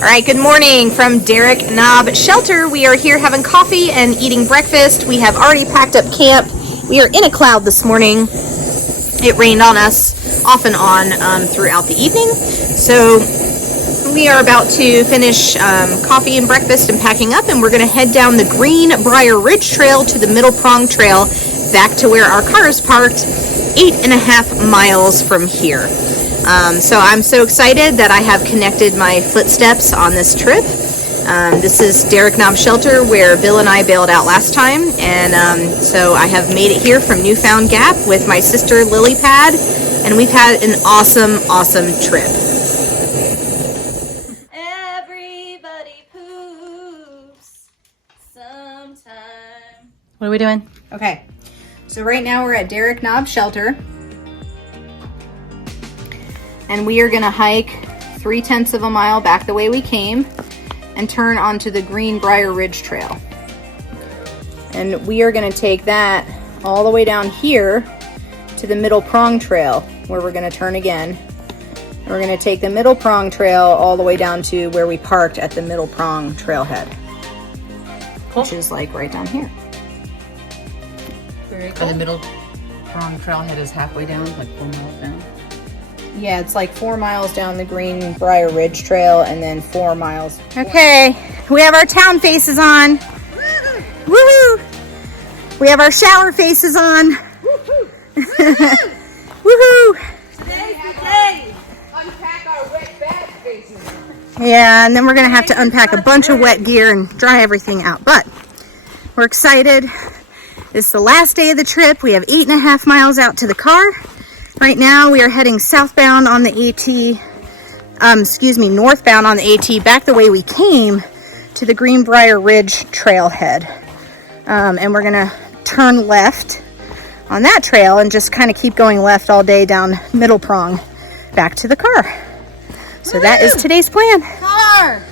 All right, good morning from Derrick Knob Shelter. We are here having coffee and eating breakfast. We have already packed up camp. We are in a cloud this morning. It rained on us off and on throughout the evening. So we are about to finish coffee and breakfast and packing up, and we're going to head down the Greenbrier Ridge Trail to the Middle Prong Trail back to where our car is parked, 8.5 miles from here. So I'm so excited that I have connected my footsteps on this trip. This is Derrick Knob Shelter where Bill and I bailed out last time, and so I have made it here from Newfound Gap with my sister Lily Pad, and we've had an awesome trip. Everybody poops sometime. What are we doing? Okay, so right now we're at Derrick Knob Shelter. And we are going to hike 0.3 of a mile back the way we came and turn onto the Greenbrier Ridge Trail. And we are going to take that all the way down here to the Middle Prong Trail, where we're going to turn again. And we're going to take the Middle Prong Trail all the way down to where we parked at the Middle Prong Trailhead, which is like right down here. Very cool. And the Middle Prong Trailhead is halfway down, like 4 miles down. Yeah, it's like 4 miles down the Greenbrier Ridge Trail and then 4 miles. Okay, we have our town faces on. Woohoo! We have our shower faces on. Woohoo! Today's the day. Unpack our wet bag faces. Yeah, and then we're gonna have to unpack a bunch of wet gear and dry everything out. But we're excited. This is the last day of the trip. We have 8.5 miles out to the car. Right now we are heading southbound on the northbound on the AT, back the way we came to the Greenbrier Ridge Trailhead. And we're gonna turn left on that trail and just kind of keep going left all day down Middle Prong back to the car. So that is today's plan. Car,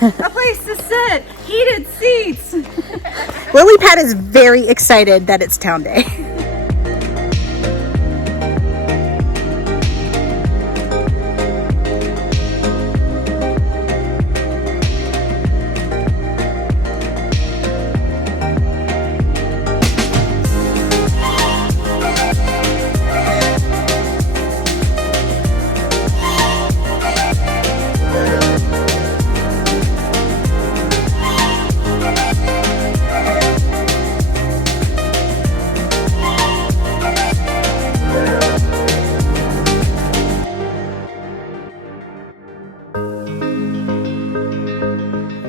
a place to sit, heated seats. Lily Pad is very excited that it's town day.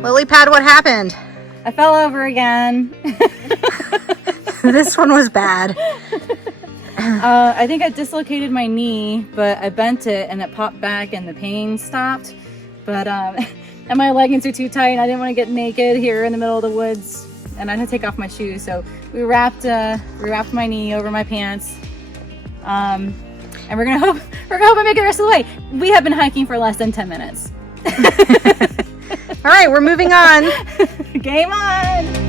Lily Pad, what happened? I fell over again. This one was bad. I think I dislocated my knee, but I bent it and it popped back and the pain stopped. But and my leggings are too tight and I didn't want to get naked here in the middle of the woods, and I had to take off my shoes. So we wrapped my knee over my pants. And we're gonna hope I make it the rest of the way. We have been hiking for less than 10 minutes. All right, we're moving on. Game on.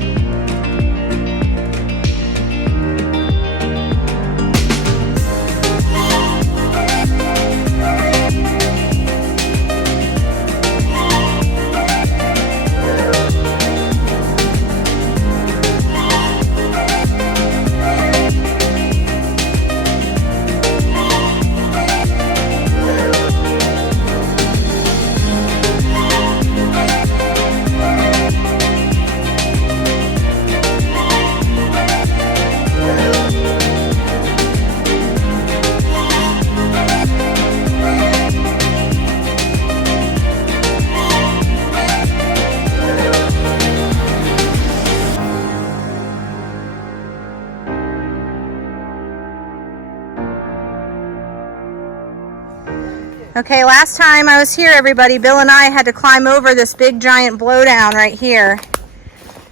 Okay, last time I was here, everybody, Bill and I had to climb over this big giant blowdown right here,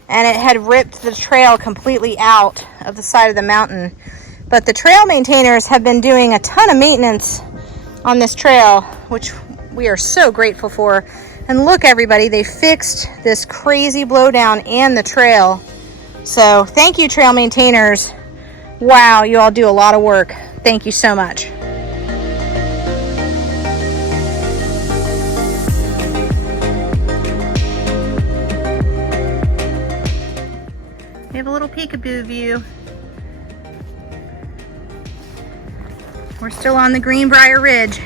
and it had ripped the trail completely out of the side of the mountain. But the trail maintainers have been doing a ton of maintenance on this trail, which we are so grateful for. And look, everybody, they fixed this crazy blowdown and the trail. So thank you, trail maintainers. Wow, you all do a lot of work. Thank you so much. peekaboo view. We're still on the Greenbrier Ridge.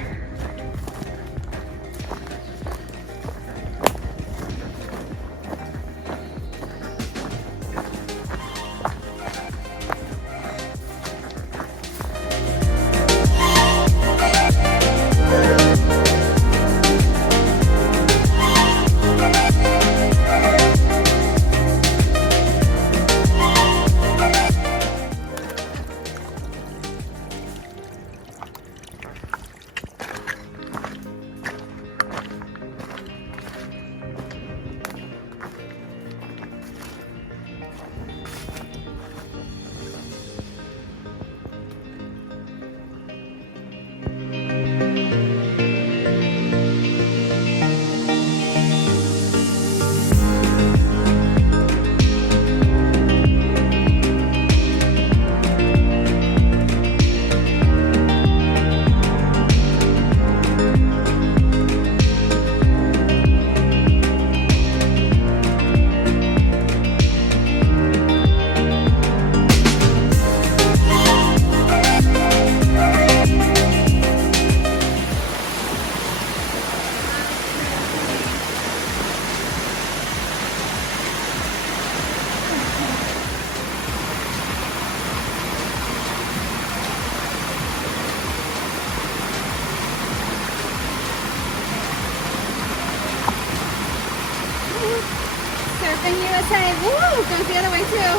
Surfing USA, woo, goes the other way too.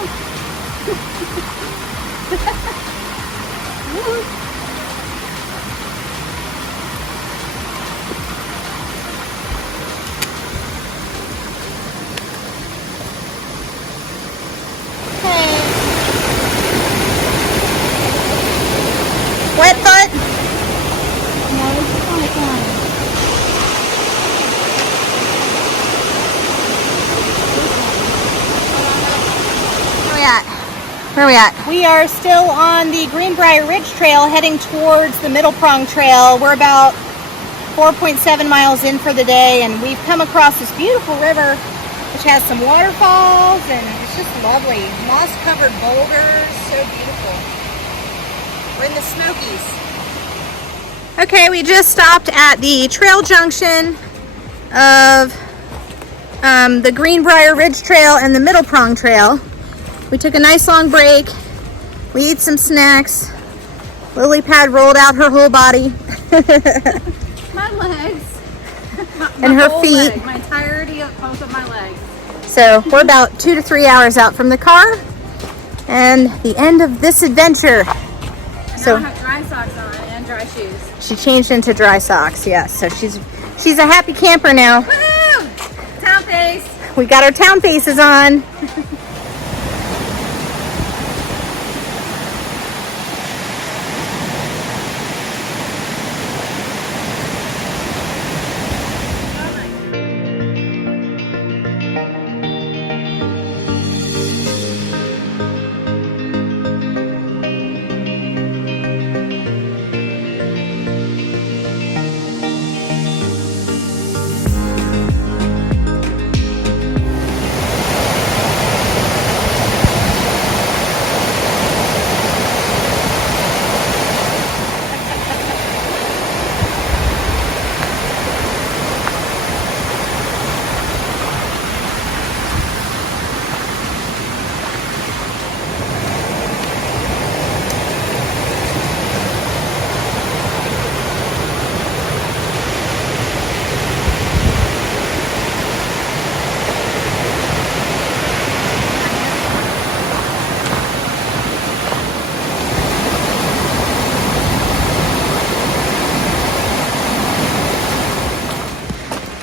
Woo. Wet foot? No, it's just on its own. Where are we at? We are still on the Greenbrier Ridge Trail heading towards the Middle Prong Trail. We're about 4.7 miles in for the day, and we've come across this beautiful river which has some waterfalls, and it's just lovely. Moss-covered boulders, so beautiful. We're in the Smokies. Okay, we just stopped at the trail junction of the Greenbrier Ridge Trail and the Middle Prong Trail. We took a nice long break. We ate some snacks. Lily Pad rolled out her whole body. My legs. And her whole feet. leg, my entirety of both of my legs. So we're about 2 to 3 hours out from the car and the end of this adventure. And So now I have dry socks on and dry shoes. she changed into dry socks, yes. So she's a happy camper now. Woohoo! Town face. We got our town faces on.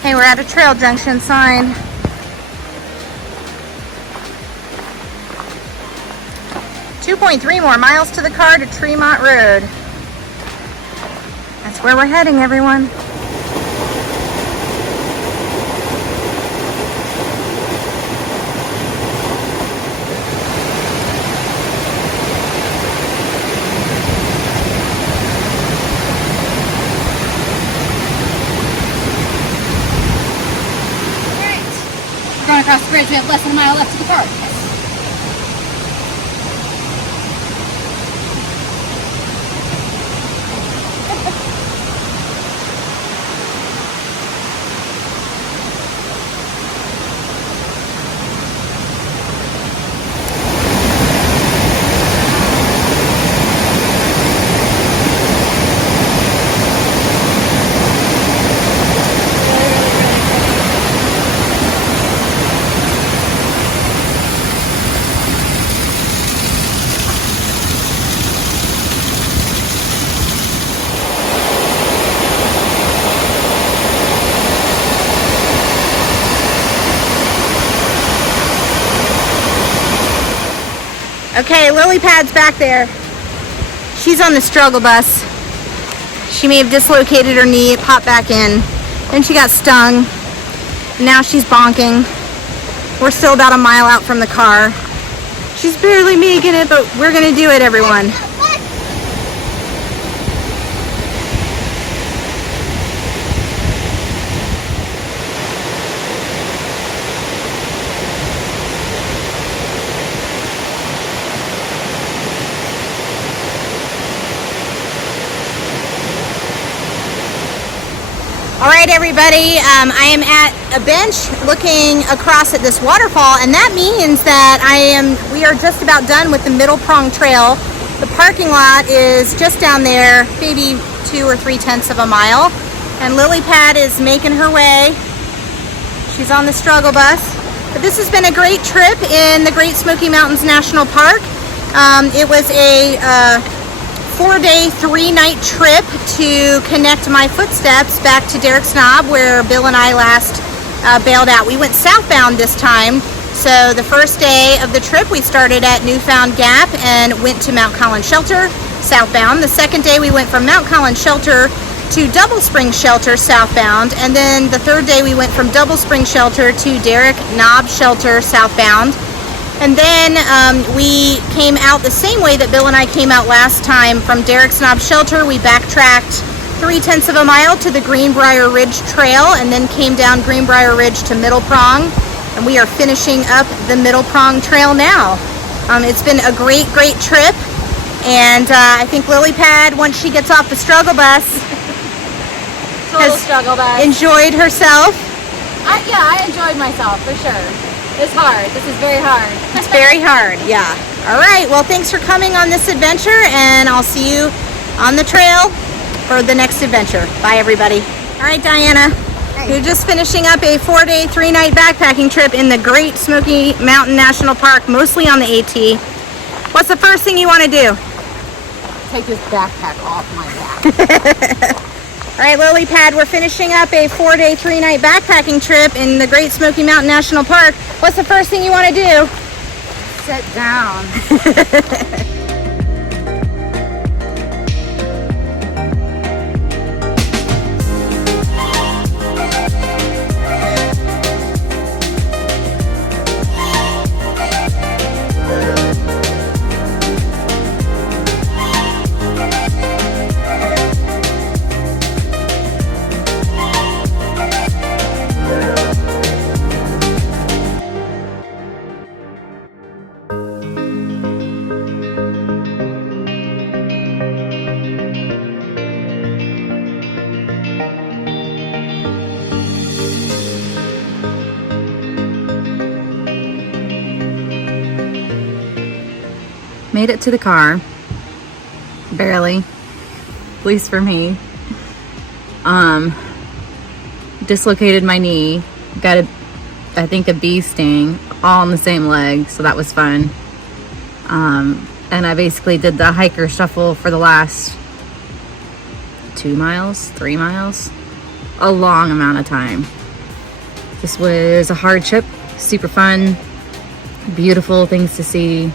Hey, we're at a trail junction sign. .3 more miles to the car to Tremont Road. That's where we're heading, everyone. Going across the bridge, we have less than a mile left to the park. Okay, Lily Pad's back there. She's on the struggle bus. She may have dislocated her knee, it popped back in. Then she got stung. Now she's bonking. We're still about a mile out from the car. She's barely making it, but we're gonna do it, everyone. All right, everybody, I am at a bench looking across at this waterfall, and that means that we are just about done with the Middle Prong Trail. The parking lot is just down there, maybe 2 or 3/10 of a mile, and Lily Pad is making her way. She's on the struggle bus. But this has been a great trip in the Great Smoky Mountains National Park. It was a 4-day, 3-night trip to connect my footsteps back to Derrick Knob, where Bill and I last bailed out. We went southbound this time. So the first day of the trip, we started at Newfound Gap and went to Mount Collins Shelter, southbound. The second day, we went from Mount Collins Shelter to Double Spring Shelter, southbound. And then the third day, we went from Double Spring Shelter to Derrick Knob Shelter, southbound. And then we came out the same way that Bill and I came out last time from Derrick Knob Shelter. We backtracked 3/10 of a mile to the Greenbrier Ridge Trail and then came down Greenbrier Ridge to Middle Prong. And we are finishing up the Middle Prong Trail now. It's been a great, great trip. And I think Lily Pad, once she gets off the struggle bus, Total struggle bus. enjoyed herself. I enjoyed myself for sure. It's hard. This is very hard. It's very hard, yeah. All right, well, thanks for coming on this adventure, and I'll see you on the trail for the next adventure. Bye, everybody. All right, Diana, you're just finishing up a 4-day, 3-night backpacking trip in the Great Smoky Mountain National Park, mostly on the AT. What's the first thing you want to do? Take this backpack off my back. All right, Lily Pad, we're finishing up a 4-day, 3-night backpacking trip in the Great Smoky Mountain National Park. What's the first thing you want to do? Sit down. Made it to the car, barely, at least for me. Dislocated my knee, got I think a bee sting, all on the same leg, so that was fun. And I basically did the hiker shuffle for the last 2 miles, 3 miles, a long amount of time. This was a hard trip, super fun, beautiful things to see.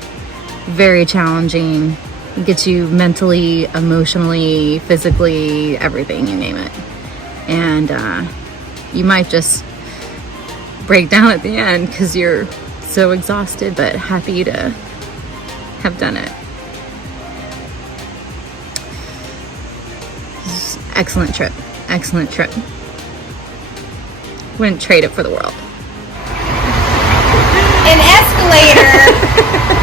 Very challenging. It gets you mentally, emotionally, physically, everything, you name it. And you might just break down at the end because you're so exhausted, but happy to have done it. Excellent trip. Excellent trip. Wouldn't trade it for the world. An escalator